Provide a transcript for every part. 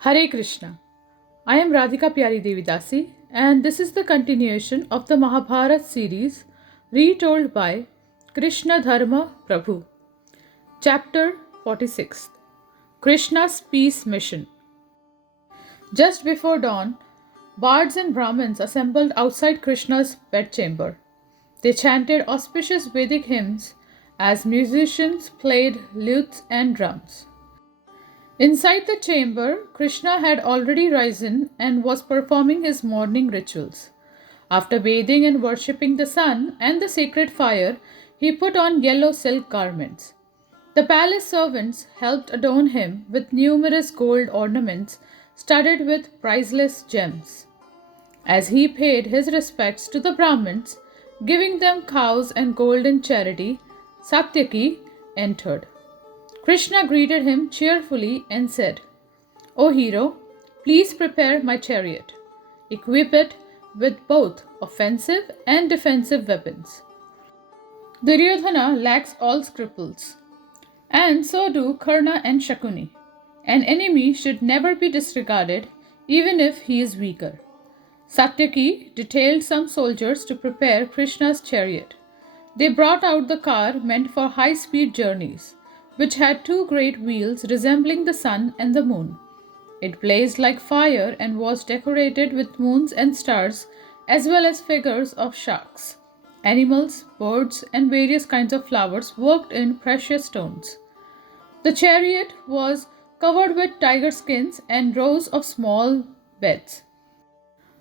Hare Krishna. I am Radhika Pyari Devidasi, and this is the continuation of the Mahabharata series retold by Krishna Dharma Prabhu. Chapter 46 Krishna's Peace Mission. Just before dawn, bards and Brahmins assembled outside Krishna's bedchamber. They chanted auspicious Vedic hymns as musicians played lutes and drums. Inside the chamber, Krishna had already risen and was performing his morning rituals. After bathing and worshipping the sun and the sacred fire, he put on yellow silk garments. The palace servants helped adorn him with numerous gold ornaments studded with priceless gems. As he paid his respects to the Brahmins, giving them cows and gold in charity, Satyaki entered. Krishna greeted him cheerfully and said, O hero, please prepare my chariot. Equip it with both offensive and defensive weapons. Duryodhana lacks all scruples, and so do Karna and Shakuni. An enemy should never be disregarded, even if he is weaker. Satyaki detailed some soldiers to prepare Krishna's chariot. They brought out the car meant for high speed journeys, which had two great wheels resembling the sun and the moon. It blazed like fire and was decorated with moons and stars, as well as figures of sharks, animals, birds, and various kinds of flowers worked in precious stones. The chariot was covered with tiger skins and rows of small beds.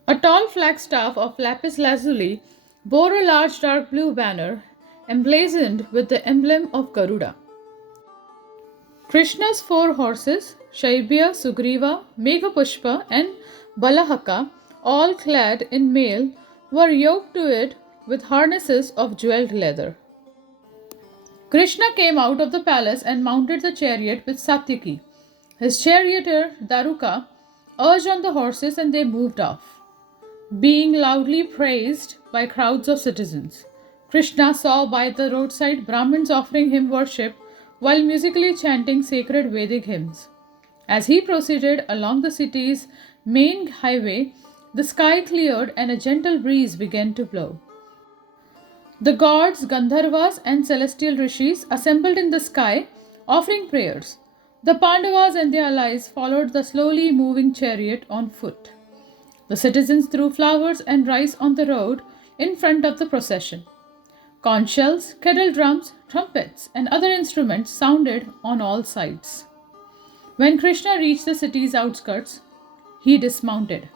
A tall flagstaff of lapis lazuli bore a large dark blue banner emblazoned with the emblem of Garuda. Krishna's four horses, Shaibya, Sugriva, Meghapushpa, and Balahaka, all clad in mail, were yoked to it with harnesses of jeweled leather. Krishna came out of the palace and mounted the chariot with Satyaki. His charioteer, Daruka, urged on the horses and they moved off, being loudly praised by crowds of citizens. Krishna saw by the roadside Brahmins offering him worship while musically chanting sacred Vedic hymns. As he proceeded along the city's main highway, the sky cleared and a gentle breeze began to blow. The gods, Gandharvas, and celestial rishis assembled in the sky, offering prayers. The Pandavas and their allies followed the slowly moving chariot on foot. The citizens threw flowers and rice on the road in front of the procession. Conch shells, kettle drums, trumpets, and other instruments sounded on all sides. When Krishna reached the city's outskirts, he dismounted.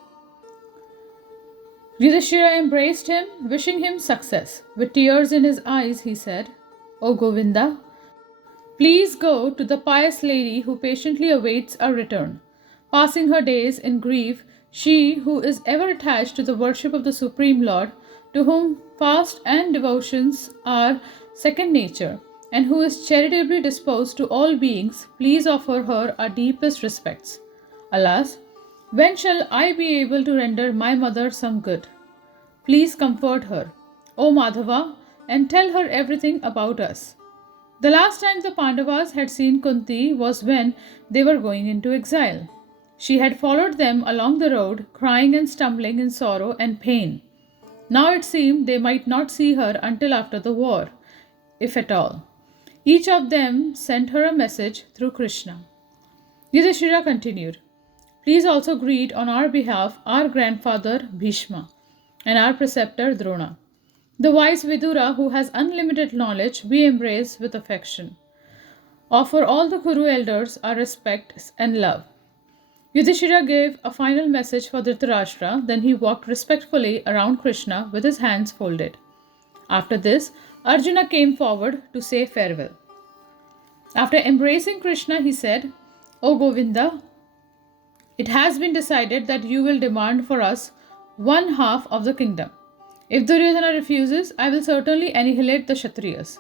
Yudhishthira embraced him, wishing him success. With tears in his eyes, he said, O Govinda, please go to the pious lady who patiently awaits our return, passing her days in grief, she who is ever attached to the worship of the Supreme Lord, to whom fast and devotions are second nature, and who is charitably disposed to all beings, please offer her our deepest respects. Alas, when shall I be able to render my mother some good? Please comfort her, O Madhava, and tell her everything about us. The last time the Pandavas had seen Kunti was when they were going into exile. She had followed them along the road, crying and stumbling in sorrow and pain. Now it seemed they might not see her until after the war, if at all. Each of them sent her a message through Krishna. Yudhishthira continued, please also greet on our behalf our grandfather Bhishma and our preceptor Drona. The wise Vidura, who has unlimited knowledge, we embrace with affection. Offer all the Kuru elders our respect and love. Yudhishthira gave a final message for Dhritarashtra, then he walked respectfully around Krishna with his hands folded. After this, Arjuna came forward to say farewell. After embracing Krishna, he said, O Govinda, it has been decided that you will demand for us one half of the kingdom. If Duryodhana refuses, I will certainly annihilate the Kshatriyas.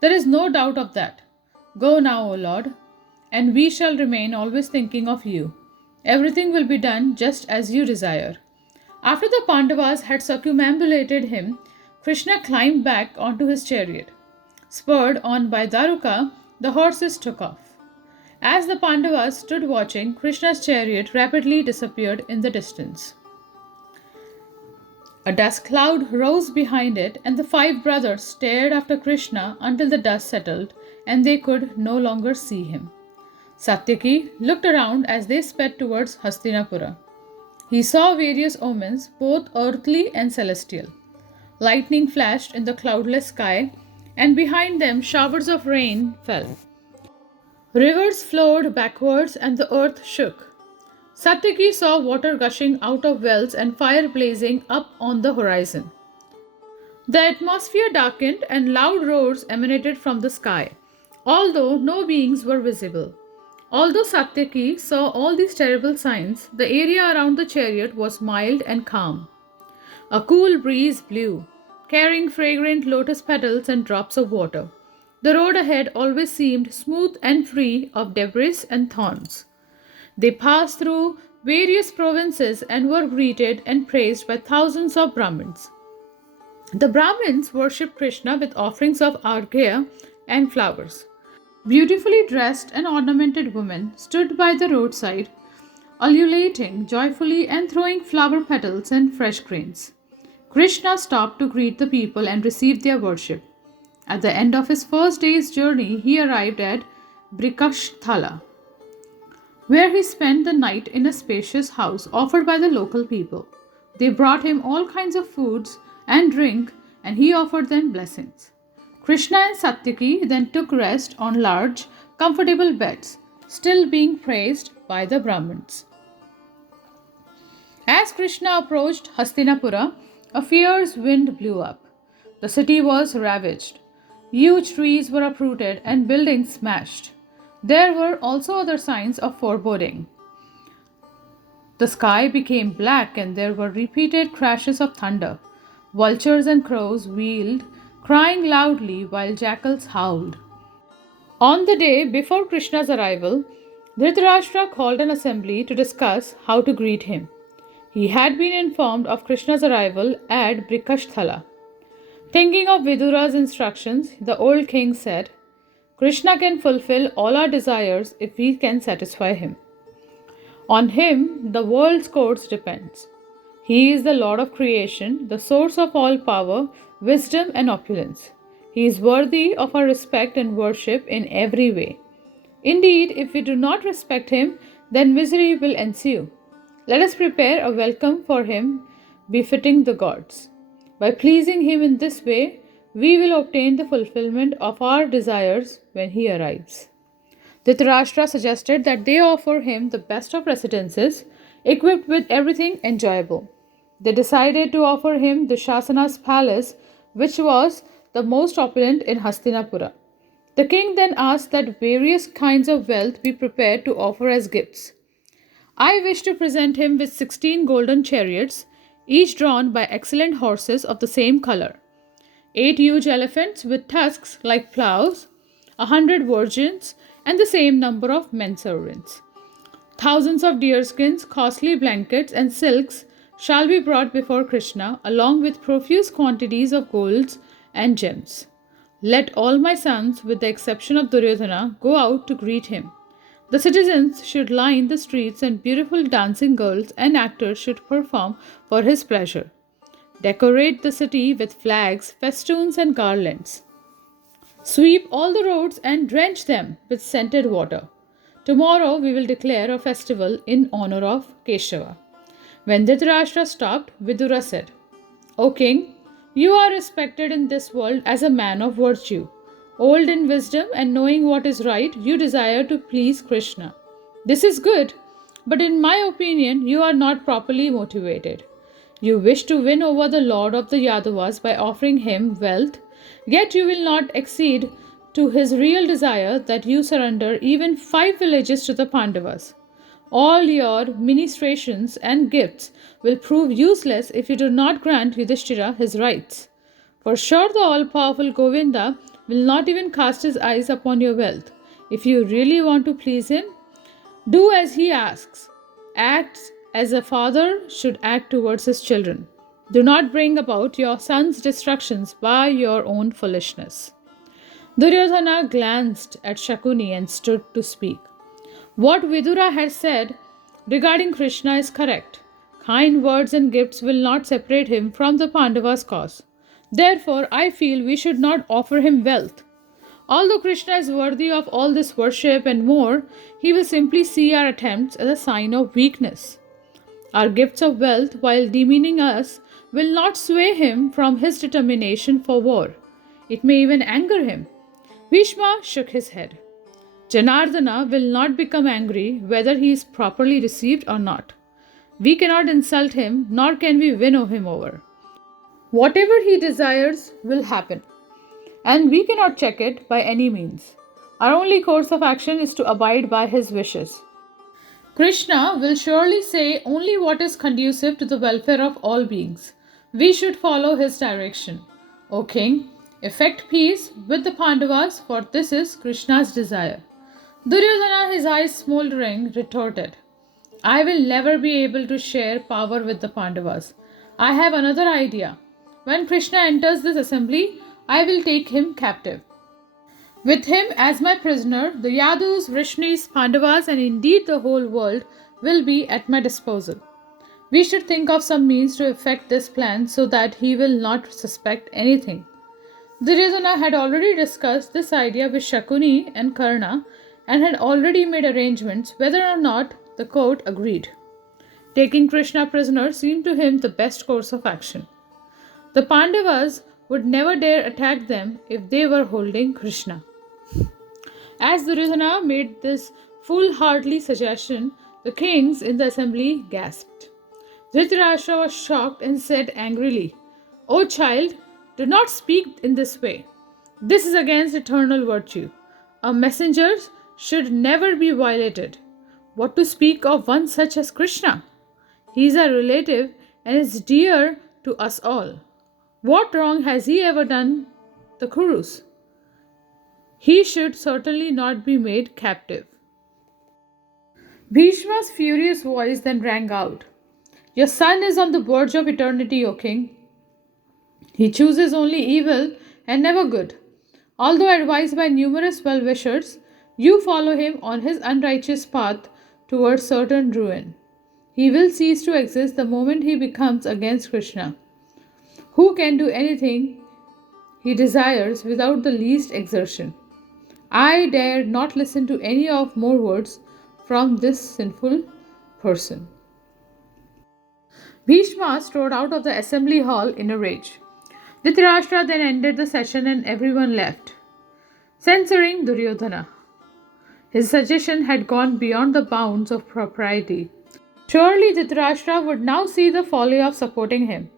There is no doubt of that. Go now, O Lord, and we shall remain always thinking of you. Everything will be done just as you desire. After the Pandavas had circumambulated him, Krishna climbed back onto his chariot. Spurred on by Daruka, the horses took off. As the Pandavas stood watching, Krishna's chariot rapidly disappeared in the distance. A dust cloud rose behind it, and the five brothers stared after Krishna until the dust settled and they could no longer see him. Satyaki looked around as they sped towards Hastinapura. He saw various omens, both earthly and celestial. Lightning flashed in the cloudless sky, and behind them showers of rain fell. Rivers flowed backwards, and the earth shook. Satyaki saw water gushing out of wells and fire blazing up on the horizon. The atmosphere darkened, and loud roars emanated from the sky, although no beings were visible. Although Satyaki saw all these terrible signs, the area around the chariot was mild and calm. A cool breeze blew, carrying fragrant lotus petals and drops of water. The road ahead always seemed smooth and free of debris and thorns. They passed through various provinces and were greeted and praised by thousands of Brahmins. The Brahmins worshipped Krishna with offerings of arghya and flowers. Beautifully dressed and ornamented women stood by the roadside, ululating joyfully and throwing flower petals and fresh grains. Krishna stopped to greet the people and receive their worship. At the end of his first day's journey, he arrived at Brikashthala, where he spent the night in a spacious house offered by the local people. They brought him all kinds of foods and drink, and he offered them blessings. Krishna and Satyaki then took rest on large, comfortable beds, still being praised by the Brahmins. As Krishna approached Hastinapura, a fierce wind blew up. The city was ravaged. Huge trees were uprooted and buildings smashed. There were also other signs of foreboding. The sky became black and there were repeated crashes of thunder. Vultures and crows wheeled, crying loudly while jackals howled. On the day before Krishna's arrival, Dhritarashtra called an assembly to discuss how to greet him. He had been informed of Krishna's arrival at Brikashthala. Thinking of Vidura's instructions, the old king said, Krishna can fulfill all our desires if we can satisfy him. On him, the world's course depends. He is the Lord of creation, the source of all power, wisdom, and opulence. He is worthy of our respect and worship in every way. Indeed, if we do not respect him, then misery will ensue. Let us prepare a welcome for him befitting the gods. By pleasing him in this way, we will obtain the fulfillment of our desires when he arrives. Dhritarashtra suggested that they offer him the best of residences, equipped with everything enjoyable. They decided to offer him the Shasana's palace, which was the most opulent in Hastinapura. The king then asked that various kinds of wealth be prepared to offer as gifts. I wish to present him with 16 golden chariots, each drawn by excellent horses of the same color, 8 huge elephants with tusks like plows, 100 virgins, and the same number of men servants. Thousands of deerskins, costly blankets, and silks shall be brought before Krishna, along with profuse quantities of golds and gems. Let all my sons, with the exception of Duryodhana, go out to greet him. The citizens should line the streets, and beautiful dancing girls and actors should perform for his pleasure. Decorate the city with flags, festoons, and garlands. Sweep all the roads and drench them with scented water. Tomorrow we will declare a festival in honor of Keshava. When Dhritarashtra stopped, Vidura said, O king, you are respected in this world as a man of virtue. Old in wisdom and knowing what is right, you desire to please Krishna. This is good, but in my opinion, you are not properly motivated. You wish to win over the lord of the Yadavas by offering him wealth, yet you will not accede to his real desire that you surrender even 5 villages to the Pandavas. All your ministrations and gifts will prove useless if you do not grant Yudhishthira his rights. For sure the all-powerful Govinda will not even cast his eyes upon your wealth. If you really want to please him, do as he asks. Act as a father should act towards his children. Do not bring about your son's destructions by your own foolishness. Duryodhana glanced at Shakuni and stood to speak. What Vidura had said regarding Krishna is correct. Kind words and gifts will not separate him from the Pandavas' cause. Therefore, I feel we should not offer him wealth. Although Krishna is worthy of all this worship and more, he will simply see our attempts as a sign of weakness. Our gifts of wealth, while demeaning us, will not sway him from his determination for war. It may even anger him. Bhishma shook his head. Janardana will not become angry whether he is properly received or not. We cannot insult him, nor can we winnow him over. Whatever he desires will happen, and we cannot check it by any means. Our only course of action is to abide by his wishes. Krishna will surely say only what is conducive to the welfare of all beings. We should follow his direction. O king, effect peace with the Pandavas, for this is Krishna's desire. Duryodhana, his eyes smouldering, retorted, I will never be able to share power with the Pandavas. I have another idea. When Krishna enters this assembly, I will take him captive. With him as my prisoner, the Yadus, Vrishnis, Pandavas, and indeed the whole world will be at my disposal. We should think of some means to effect this plan so that he will not suspect anything. Duryodhana had already discussed this idea with Shakuni and Karna and had already made arrangements whether or not the court agreed. Taking Krishna prisoner seemed to him the best course of action. The Pandavas would never dare attack them if they were holding Krishna. As Duryodhana made this foolhardy suggestion, the kings in the assembly gasped. Dhritarashtra was shocked and said angrily, O child, do not speak in this way. This is against eternal virtue. A messenger should never be violated. What to speak of one such as Krishna? He is our relative and is dear to us all. What wrong has he ever done the Kurus? He should certainly not be made captive. Bhishma's furious voice then rang out. Your son is on the verge of eternity, O king. He chooses only evil and never good. Although advised by numerous well-wishers, you follow him on his unrighteous path towards certain ruin. He will cease to exist the moment he becomes against Krishna, who can do anything he desires without the least exertion. I dare not listen to any of more words from this sinful person. Bhishma strode out of the assembly hall in a rage. Dhritarashtra then ended the session and everyone left, censoring Duryodhana. His suggestion had gone beyond the bounds of propriety. Surely Dhritarashtra would now see the folly of supporting him.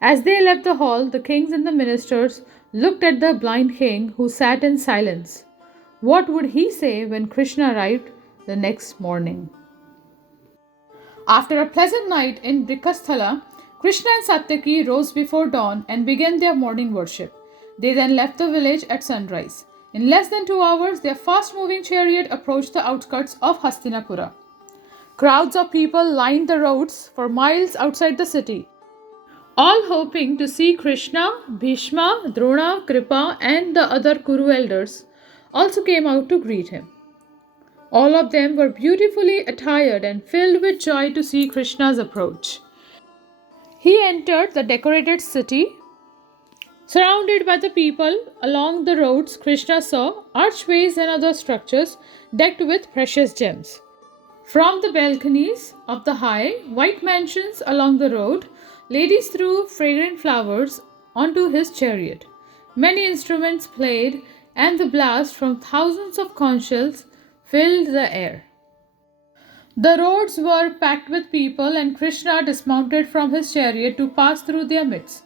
As they left the hall, the kings and the ministers looked at the blind king who sat in silence. What would he say when Krishna arrived the next morning? After a pleasant night in Brikasthala, Krishna and Satyaki rose before dawn and began their morning worship. They then left the village at sunrise. In less than 2 hours, their fast-moving chariot approached the outskirts of Hastinapura. Crowds of people lined the roads for miles outside the city, all hoping to see Krishna. Bhishma, Drona, Kripa, and the other Kuru elders also came out to greet him. All of them were beautifully attired and filled with joy to see Krishna's approach. He entered the decorated city. Surrounded by the people along the roads, Krishna saw archways and other structures decked with precious gems. From the balconies of the high, white mansions along the road, ladies threw fragrant flowers onto his chariot. Many instruments played, and the blast from thousands of conch shells filled the air. The roads were packed with people, and Krishna dismounted from his chariot to pass through their midst.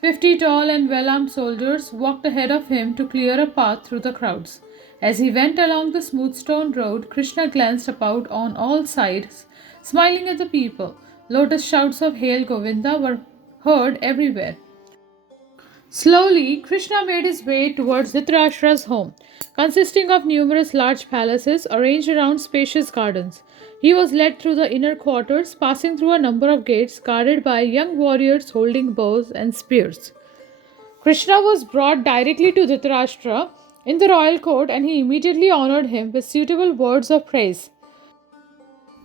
50 tall and well-armed soldiers walked ahead of him to clear a path through the crowds. As he went along the smooth stone road, Krishna glanced about on all sides, smiling at the people. Lotus shouts of Hail Govinda were heard everywhere. Slowly, Krishna made his way towards Dhritarashtra's home, consisting of numerous large palaces arranged around spacious gardens. He was led through the inner quarters, passing through a number of gates guarded by young warriors holding bows and spears. Krishna was brought directly to Dhritarashtra in the royal court, and he immediately honored him with suitable words of praise.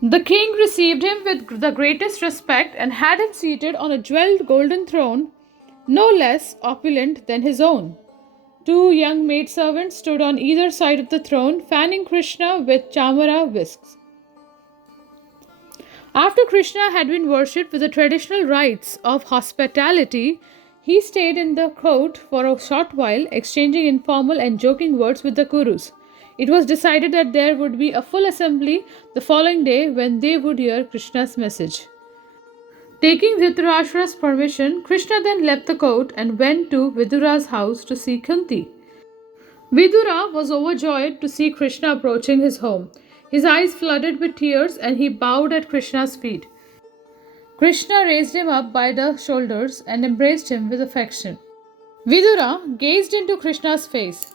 The king received him with the greatest respect and had him seated on a jeweled golden throne, no less opulent than his own. Two young maidservants stood on either side of the throne, fanning Krishna with chamara whisks. After Krishna had been worshipped with the traditional rites of hospitality, he stayed in the court for a short while, exchanging informal and joking words with the Kurus. It was decided that there would be a full assembly the following day when they would hear Krishna's message. Taking Dhritarashtra's permission, Krishna then left the court and went to Vidura's house to see Kunti. Vidura was overjoyed to see Krishna approaching his home. His eyes flooded with tears and he bowed at Krishna's feet. Krishna raised him up by the shoulders and embraced him with affection. Vidura gazed into Krishna's face.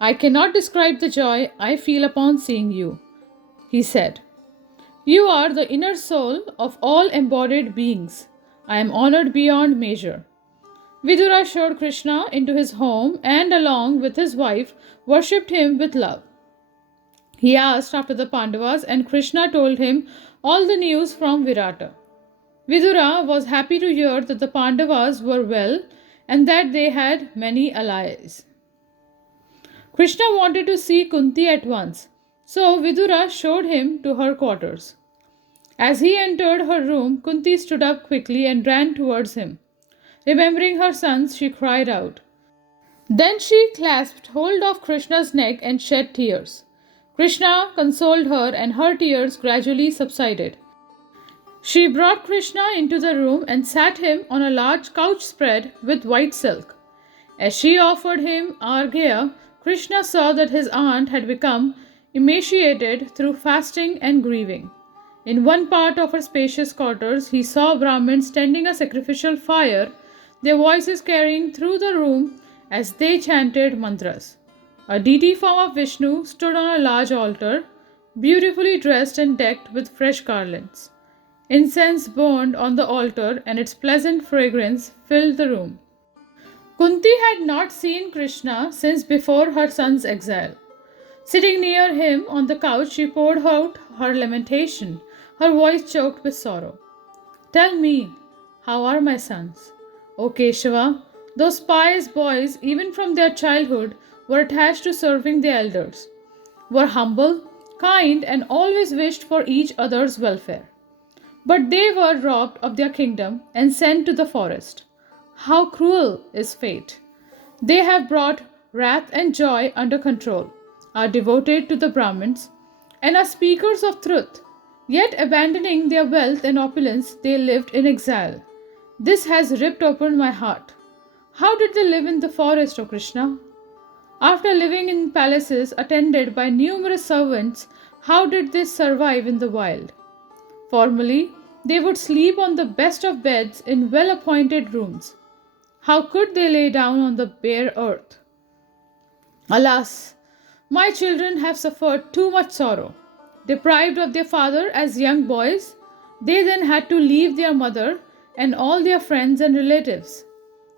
I cannot describe the joy I feel upon seeing you, he said. You are the inner soul of all embodied beings. I am honored beyond measure. Vidura showed Krishna into his home and, along with his wife, worshipped him with love. He asked after the Pandavas, and Krishna told him all the news from Virata. Vidura was happy to hear that the Pandavas were well and that they had many allies. Krishna wanted to see Kunti at once, so Vidura showed him to her quarters. As he entered her room, Kunti stood up quickly and ran towards him. Remembering her sons, she cried out. Then she clasped hold of Krishna's neck and shed tears. Krishna consoled her and her tears gradually subsided. She brought Krishna into the room and sat him on a large couch spread with white silk. As she offered him arghya, Krishna saw that his aunt had become emaciated through fasting and grieving. In one part of her spacious quarters, he saw Brahmins tending a sacrificial fire, their voices carrying through the room as they chanted mantras. A deity form of Vishnu stood on a large altar, beautifully dressed and decked with fresh garlands. Incense burned on the altar and its pleasant fragrance filled the room. Kunti had not seen Krishna since before her son's exile. Sitting near him on the couch, she poured out her lamentation, her voice choked with sorrow. Tell me, how are my sons? O Keshava, those pious boys, even from their childhood, were attached to serving the elders, were humble, kind, and always wished for each other's welfare. But they were robbed of their kingdom and sent to the forest. How cruel is fate! They have brought wrath and joy under control, are devoted to the Brahmins, and are speakers of truth. Yet, abandoning their wealth and opulence, they lived in exile. This has ripped open my heart. How did they live in the forest, O Krishna? After living in palaces attended by numerous servants, how did they survive in the wild? Formerly, they would sleep on the best of beds in well appointed rooms. How could they lay down on the bare earth? Alas, my children have suffered too much sorrow. Deprived of their father as young boys, they then had to leave their mother and all their friends and relatives.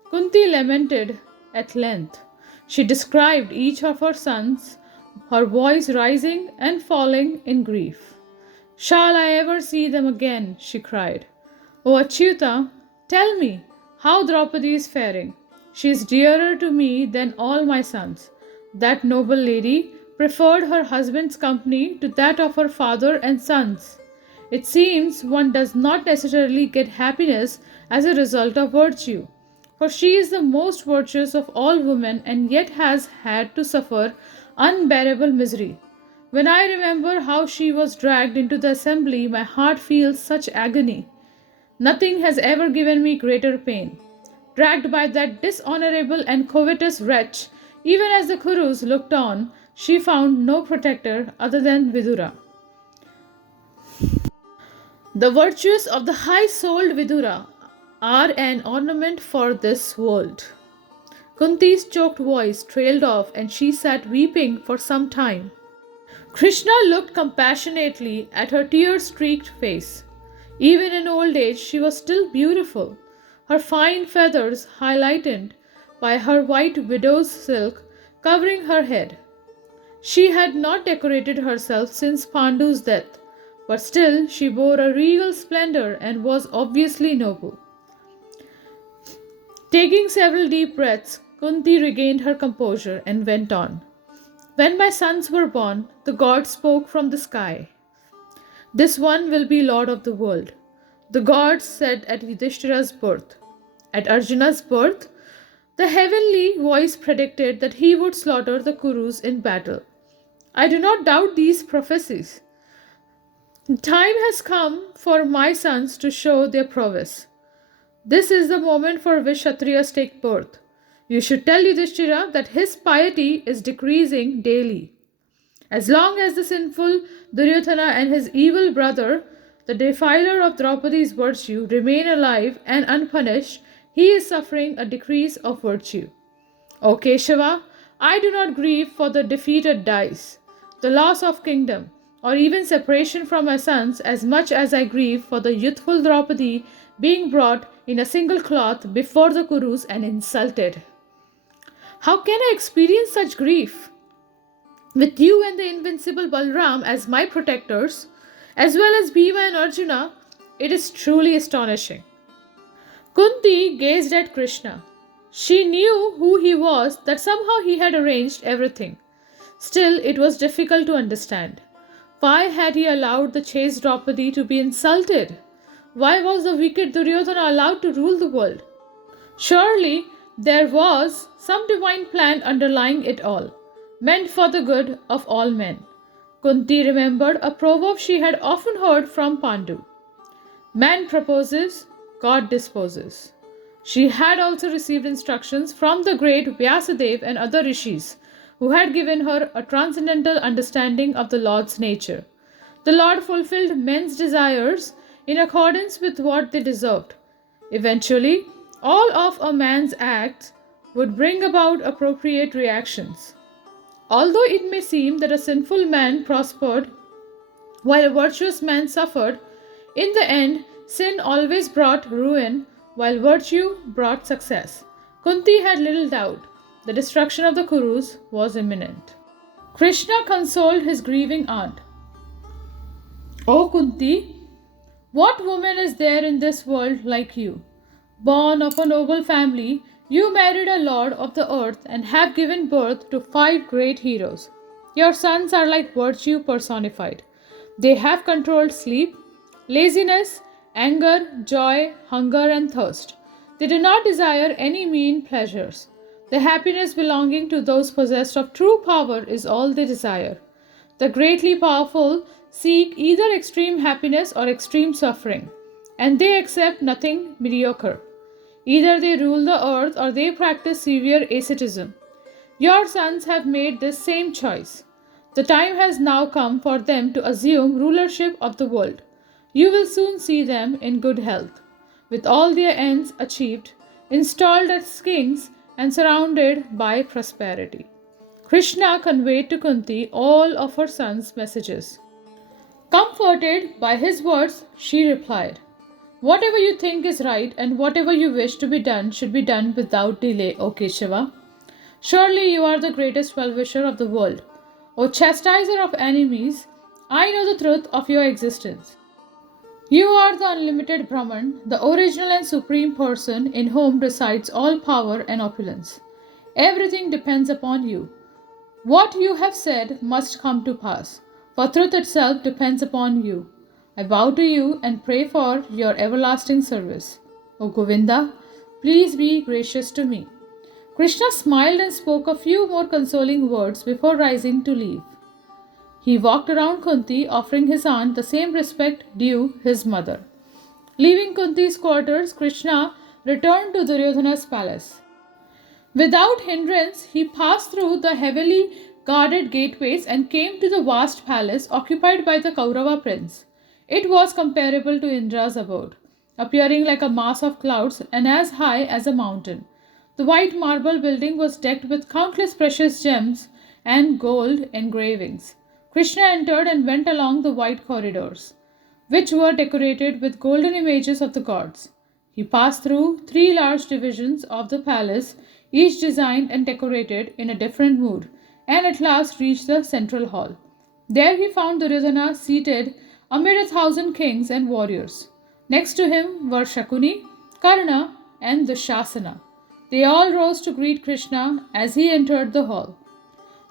Kunti lamented at length. She described each of her sons, her voice rising and falling in grief. Shall I ever see them again? She cried. O Achyuta, tell me how Draupadi is faring. She is dearer to me than all my sons. That noble lady preferred her husband's company to that of her father and sons. It seems one does not necessarily get happiness as a result of virtue, for she is the most virtuous of all women and yet has had to suffer unbearable misery. When I remember how she was dragged into the assembly, my heart feels such agony. Nothing has ever given me greater pain. Dragged by that dishonorable and covetous wretch, even as the Kurus looked on, she found no protector other than Vidura. The virtues of the high-souled Vidura are an ornament for this world. Kunti's choked voice trailed off and she sat weeping for some time. Krishna looked compassionately at her tear-streaked face. Even in old age, she was still beautiful, her fine feathers highlighted by her white widow's silk covering her head. She had not decorated herself since Pandu's death, but still she bore a regal splendor and was obviously noble. Taking several deep breaths, Kunti regained her composure and went on. When my sons were born, the gods spoke from the sky. This one will be Lord of the world. The gods said at Yudhishthira's birth. At Arjuna's birth, the heavenly voice predicted that he would slaughter the Kurus in battle. I do not doubt these prophecies. The time has come for my sons to show their prowess. This is the moment for which Kshatriyas take birth. You should tell Yudhishthira that his piety is decreasing daily. As long as the sinful Duryodhana and his evil brother, the defiler of Draupadi's virtue, remain alive and unpunished, he is suffering a decrease of virtue. O Keshava, I do not grieve for the defeated dice, the loss of kingdom, or even separation from my sons as much as I grieve for the youthful Draupadi being brought in a single cloth before the Kurus and insulted. How can I experience such grief? With you and the invincible Balram as my protectors, as well as Bhima and Arjuna, it is truly astonishing. Kunti gazed at Krishna. She knew who he was, that somehow he had arranged everything. Still, it was difficult to understand. Why had he allowed the chaste Draupadi to be insulted? Why was the wicked Duryodhana allowed to rule the world? Surely, there was some divine plan underlying it all, meant for the good of all men. Kunti remembered a proverb she had often heard from Pandu. Man proposes, God disposes. She had also received instructions from the great Vyasadeva and other rishis, who had given her a transcendental understanding of the Lord's nature. The Lord fulfilled men's desires in accordance with what they deserved. Eventually, all of a man's acts would bring about appropriate reactions. Although it may seem that a sinful man prospered while a virtuous man suffered, in the end, sin always brought ruin while virtue brought success. Kunti had little doubt. The destruction of the Kurus was imminent. Krishna consoled his grieving aunt. O Kunti, what woman is there in this world like you? Born of a noble family, you married a lord of the earth and have given birth to 5 great heroes. Your sons are like virtue personified. They have controlled sleep, laziness, anger, joy, hunger, and thirst. They do not desire any mean pleasures. The happiness belonging to those possessed of true power is all they desire. The greatly powerful seek either extreme happiness or extreme suffering, and they accept nothing mediocre. Either they rule the earth or they practice severe asceticism. Your sons have made this same choice. The time has now come for them to assume rulership of the world. You will soon see them in good health, with all their ends achieved, installed as kings, and surrounded by prosperity. Krishna conveyed to Kunti all of her son's messages. Comforted by his words, she replied, Whatever you think is right and whatever you wish to be done should be done without delay, O Keshava. Surely you are the greatest well-wisher of the world. O chastiser of enemies, I know the truth of your existence. You are the unlimited Brahman, the original and supreme person in whom resides all power and opulence. Everything depends upon you. What you have said must come to pass, for truth itself depends upon you. I bow to you and pray for your everlasting service. O Govinda, please be gracious to me. Krishna smiled and spoke a few more consoling words before rising to leave. He walked around Kunti, offering his aunt the same respect due his mother. Leaving Kunti's quarters, Krishna returned to Duryodhana's palace. Without hindrance, he passed through the heavily guarded gateways and came to the vast palace occupied by the Kaurava prince. It was comparable to Indra's abode, appearing like a mass of clouds and as high as a mountain. The white marble building was decked with countless precious gems and gold engravings. Krishna entered and went along the white corridors, which were decorated with golden images of the gods. He passed through 3 large divisions of the palace, each designed and decorated in a different mood, and at last reached the central hall. There he found Duryodhana seated amid 1,000 kings and warriors. Next to him were Shakuni, Karna, and Dushasana. They all rose to greet Krishna as he entered the hall.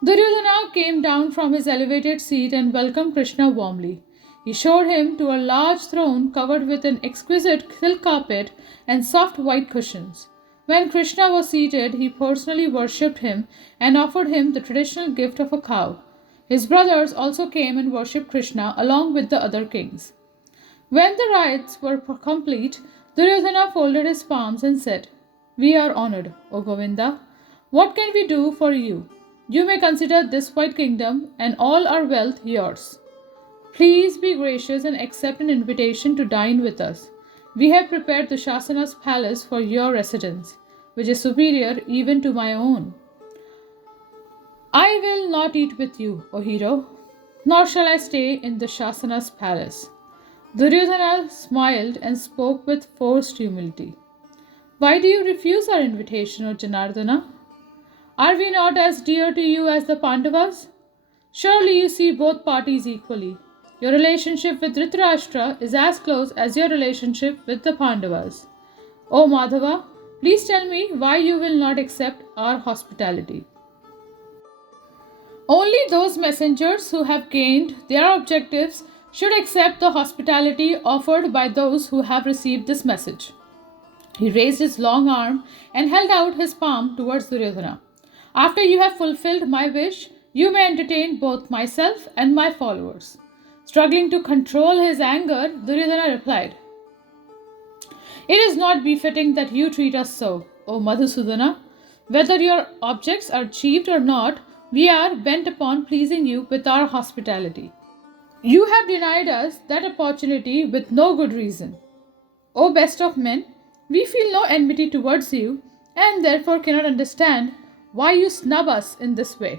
Duryodhana came down from his elevated seat and welcomed Krishna warmly. He showed him to a large throne covered with an exquisite silk carpet and soft white cushions. When Krishna was seated, he personally worshipped him and offered him the traditional gift of a cow. His brothers also came and worshipped Krishna along with the other kings. When the rites were complete, Duryodhana folded his palms and said, "We are honored, O Govinda. What can we do for you? You may consider this white kingdom and all our wealth yours. Please be gracious and accept an invitation to dine with us. We have prepared Dushasana's palace for your residence, which is superior even to my own. I will not eat with you, O hero, nor shall I stay in Dushasana's palace." Duryodhana smiled and spoke with forced humility. "Why do you refuse our invitation, O Janardana? Are we not as dear to you as the Pandavas? Surely you see both parties equally. Your relationship with Dhritarashtra is as close as your relationship with the Pandavas. O Madhava, please tell me why you will not accept our hospitality." Only those messengers who have gained their objectives should accept the hospitality offered by those who have received this message. He raised his long arm and held out his palm towards Duryodhana. "After you have fulfilled my wish, you may entertain both myself and my followers." Struggling to control his anger, Duryodhana replied, "It is not befitting that you treat us so, O Madhusudana. Whether your objects are achieved or not, we are bent upon pleasing you with our hospitality. You have denied us that opportunity with no good reason. O best of men, we feel no enmity towards you and therefore cannot understand why you snub us in this way."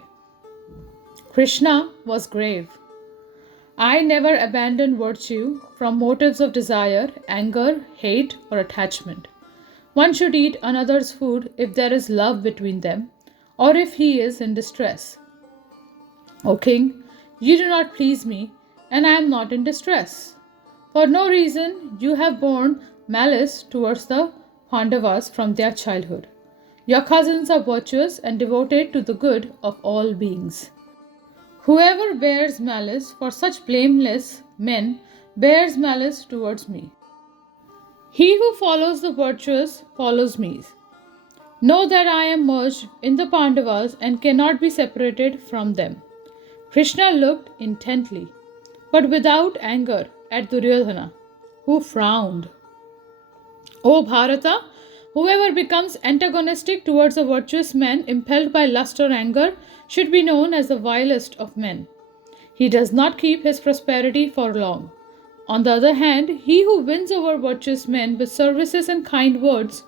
Krishna was grave. "I never abandon virtue from motives of desire, anger, hate, or attachment. One should eat another's food if there is love between them, or if he is in distress. O king, you do not please me, and I am not in distress. For no reason you have borne malice towards the Pandavas from their childhood. Your cousins are virtuous and devoted to the good of all beings. Whoever bears malice for such blameless men bears malice towards me. He who follows the virtuous follows me. Know that I am merged in the Pandavas and cannot be separated from them." Krishna looked intently, but without anger, at Duryodhana, who frowned. "O Bharata, whoever becomes antagonistic towards a virtuous man impelled by lust or anger should be known as the vilest of men. He does not keep his prosperity for long. On the other hand, he who wins over virtuous men with services and kind words,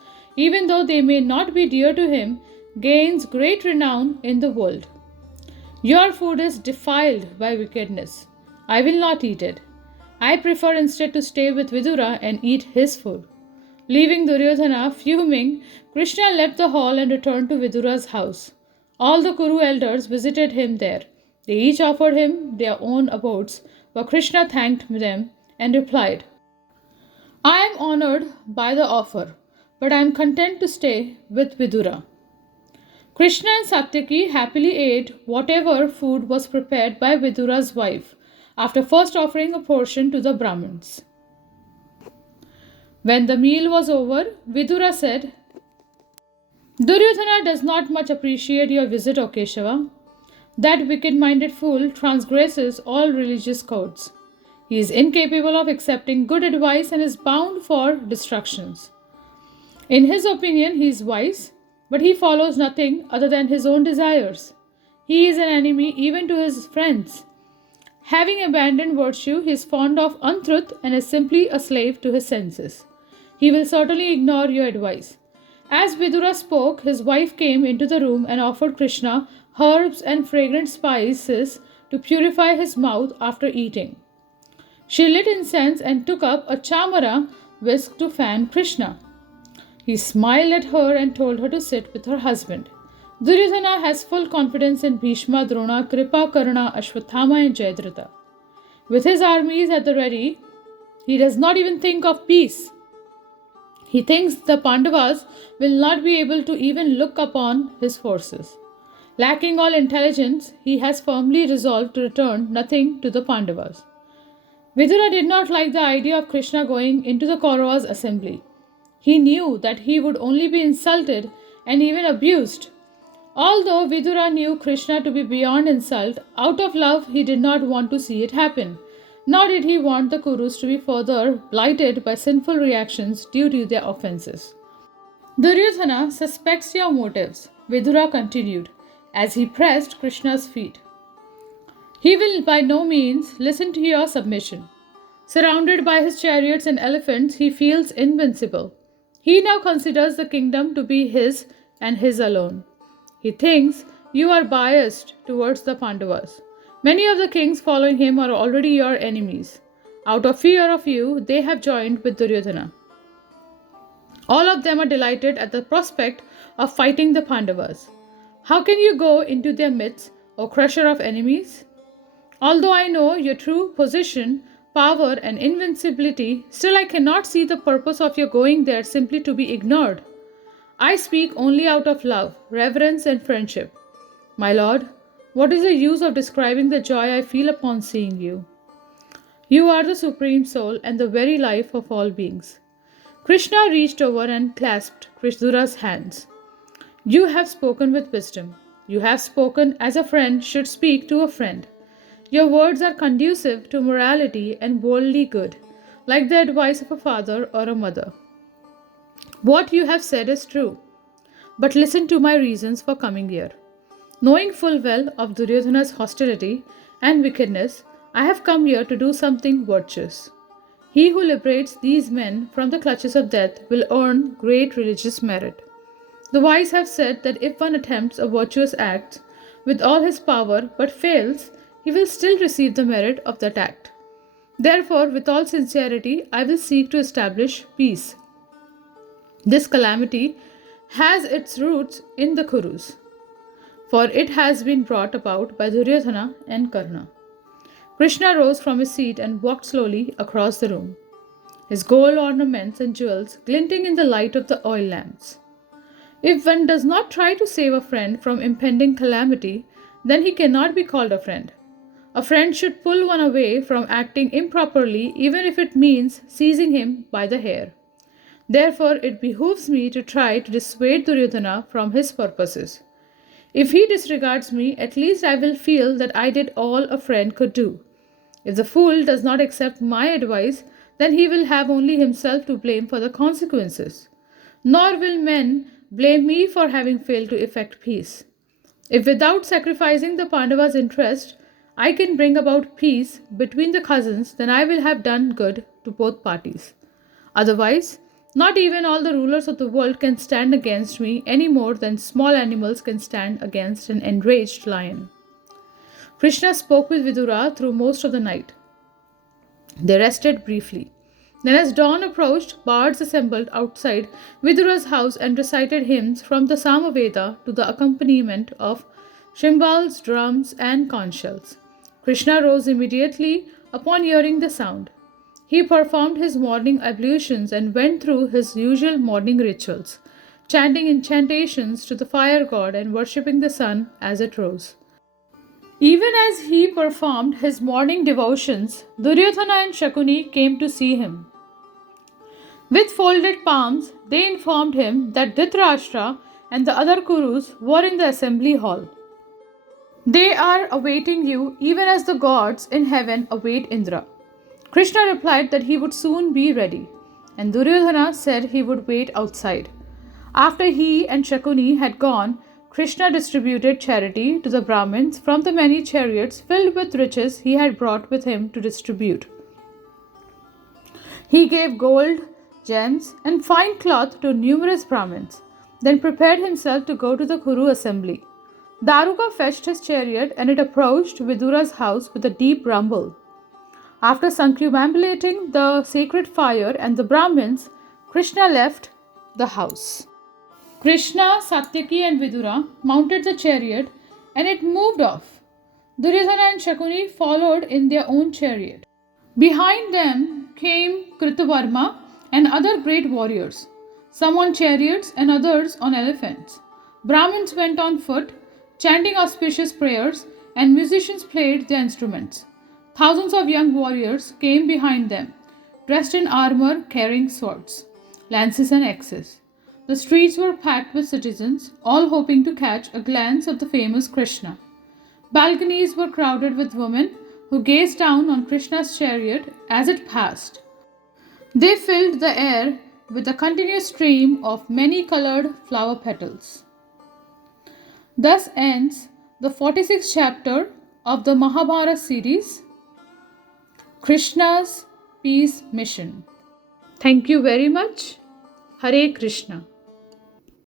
even though they may not be dear to him, gains great renown in the world. Your food is defiled by wickedness. I will not eat it. I prefer instead to stay with Vidura and eat his food." Leaving Duryodhana fuming, Krishna left the hall and returned to Vidura's house. All the Kuru elders visited him there. They each offered him their own abodes, but Krishna thanked them and replied, "I am honored by the offer, but I am content to stay with Vidura." Krishna and Satyaki happily ate whatever food was prepared by Vidura's wife, after first offering a portion to the Brahmins. When the meal was over, Vidura said, "Duryodhana does not much appreciate your visit, O Keshava. That wicked-minded fool transgresses all religious codes. He is incapable of accepting good advice and is bound for destructions. In his opinion, he is wise, but he follows nothing other than his own desires. He is an enemy even to his friends. Having abandoned virtue, he is fond of untruth and is simply a slave to his senses. He will certainly ignore your advice." As Vidura spoke, his wife came into the room and offered Krishna herbs and fragrant spices to purify his mouth after eating. She lit incense and took up a chamara whisk to fan Krishna. He smiled at her and told her to sit with her husband. Duryodhana has full confidence in Bhishma, Drona, Kripa, Karna, Ashwathama and Jayadratha. With his armies at the ready, he does not even think of peace. He thinks the Pandavas will not be able to even look upon his forces. Lacking all intelligence, he has firmly resolved to return nothing to the Pandavas. Vidura did not like the idea of Krishna going into the Kauravas' assembly. He knew that he would only be insulted and even abused. Although Vidura knew Krishna to be beyond insult, out of love he did not want to see it happen. Nor did he want the Kurus to be further blighted by sinful reactions due to their offenses. Duryodhana suspects your motives, Vidura continued, as he pressed Krishna's feet. He will by no means listen to your submission. Surrounded by his chariots and elephants, he feels invincible. He now considers the kingdom to be his and his alone. He thinks you are biased towards the Pandavas. Many of the kings following him are already your enemies. Out of fear of you, they have joined with Duryodhana. All of them are delighted at the prospect of fighting the Pandavas. How can you go into their midst, O crusher of enemies? Although I know your true position, power, and invincibility, still I cannot see the purpose of your going there simply to be ignored. I speak only out of love, reverence, and friendship. My lord, what is the use of describing the joy I feel upon seeing you? You are the supreme soul and the very life of all beings. Krishna reached over and clasped Vidura's hands. You have spoken with wisdom. You have spoken as a friend should speak to a friend. Your words are conducive to morality and worldly good, like the advice of a father or a mother. What you have said is true, but listen to my reasons for coming here. Knowing full well of Duryodhana's hostility and wickedness, I have come here to do something virtuous. He who liberates these men from the clutches of death will earn great religious merit. The wise have said that if one attempts a virtuous act with all his power but fails, he will still receive the merit of that act. Therefore, with all sincerity, I will seek to establish peace. This calamity has its roots in the Kurus, for it has been brought about by Duryodhana and Karna. Krishna rose from his seat and walked slowly across the room, his gold ornaments and jewels glinting in the light of the oil lamps. If one does not try to save a friend from impending calamity, then he cannot be called a friend. A friend should pull one away from acting improperly, even if it means seizing him by the hair. Therefore, it behooves me to try to dissuade Duryodhana from his purposes. If he disregards me, at least I will feel that I did all a friend could do. If the fool does not accept my advice, then he will have only himself to blame for the consequences. Nor will men blame me for having failed to effect peace. If without sacrificing the Pandavas' interest, I can bring about peace between the cousins, then I will have done good to both parties. Otherwise, not even all the rulers of the world can stand against me any more than small animals can stand against an enraged lion. Krishna spoke with Vidura through most of the night. They rested briefly. Then, as dawn approached, bards assembled outside Vidura's house and recited hymns from the Samaveda to the accompaniment of cymbals, drums, and conch shells. Krishna rose immediately upon hearing the sound. He performed his morning ablutions and went through his usual morning rituals, chanting incantations to the fire god and worshipping the sun as it rose. Even as he performed his morning devotions, Duryodhana and Shakuni came to see him. With folded palms, they informed him that Dhritarashtra and the other Kurus were in the assembly hall. They are awaiting you even as the gods in heaven await Indra. Krishna replied that he would soon be ready, and Duryodhana said he would wait outside. After he and Shakuni had gone, Krishna distributed charity to the Brahmins from the many chariots filled with riches he had brought with him to distribute. He gave gold, gems, and fine cloth to numerous Brahmins, then prepared himself to go to the Kuru assembly. Daruka fetched his chariot and it approached Vidura's house with a deep rumble. After circumambulating the sacred fire and the Brahmins, Krishna left the house. Krishna, Satyaki, and Vidura mounted the chariot and it moved off. Duryodhana and Shakuni followed in their own chariot. Behind them came Kritavarma and other great warriors, some on chariots and others on elephants. Brahmins went on foot, chanting auspicious prayers, and musicians played their instruments. Thousands of young warriors came behind them, dressed in armor carrying swords, lances, and axes. The streets were packed with citizens, all hoping to catch a glance of the famous Krishna. Balconies were crowded with women who gazed down on Krishna's chariot as it passed. They filled the air with a continuous stream of many colored flower petals. Thus ends the 46th chapter of the Mahabharata series, Krishna's Peace Mission. Thank you very much. Hare Krishna.